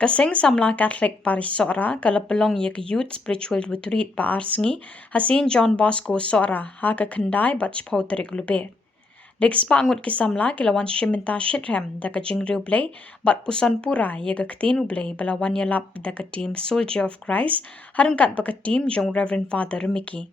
Kasing Samla Catholic Parish Sohra kalapelong ye ke youth spiritual retreat pa arsengi hasin John Bosco Sohra ha ke kendai bat chpau terik lube. Dek Spah ngut ki Samla kilawan Shim Bynta shithem da ke jingriu blay bat pusan pura ye ke ketinu blay belawan yalap da ke team Soldier of Christ harengkat ba ke team jong Reverend Father Mickey.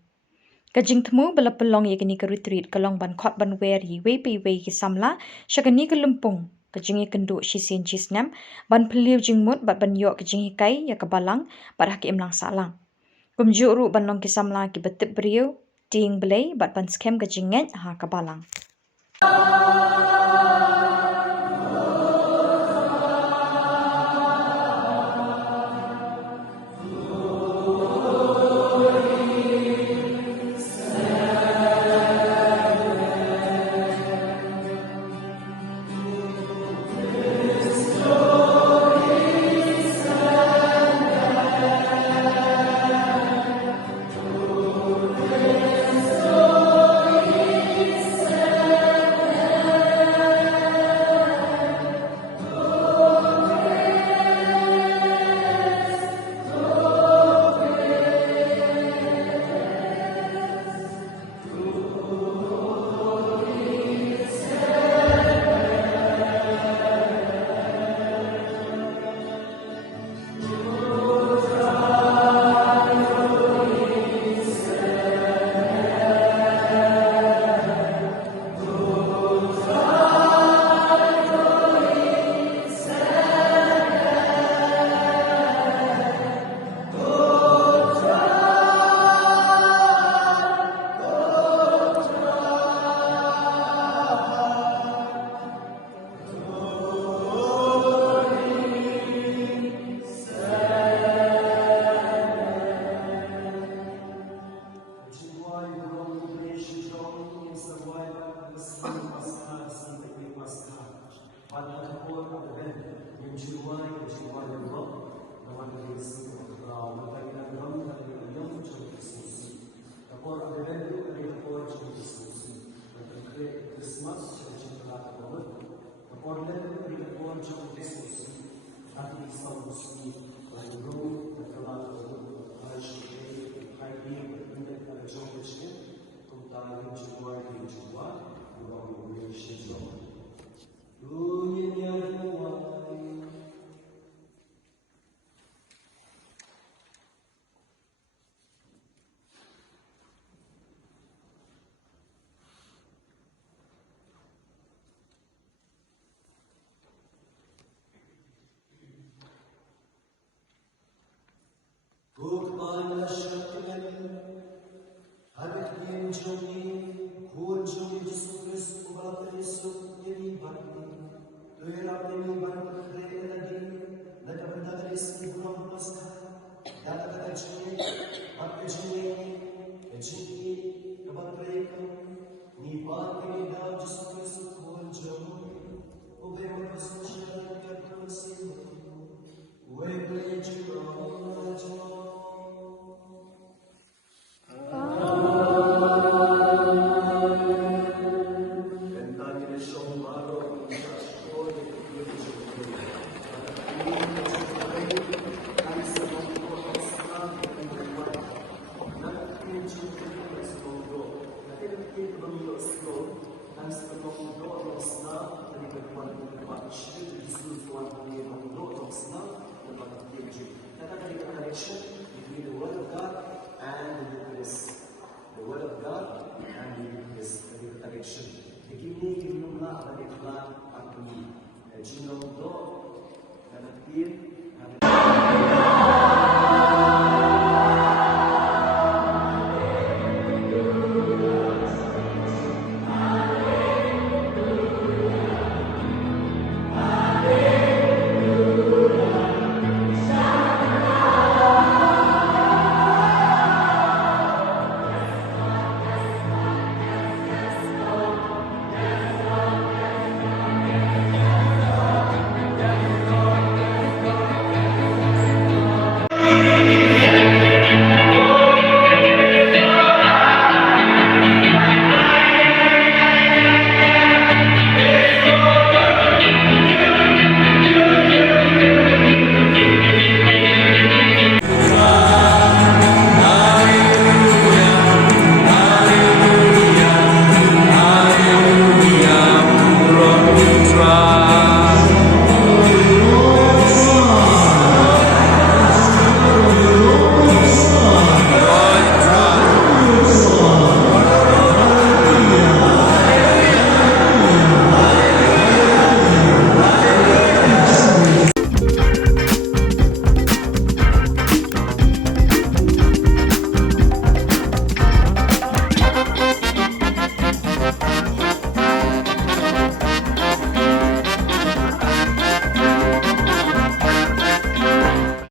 Kajing temu belapelong ye ke ni ke retreat kalong ban khot ban wer yi wei ki Samla syakani ke lumpung kajingi kenduk shisin chisnam ban peliu jingmut bat ban yok kajingi kai ya kebalang bat haki imlang salang. Kumjuk ru ban long ki Samla ki betip beriu ting belai bat ban skem kajinget ha kebalang.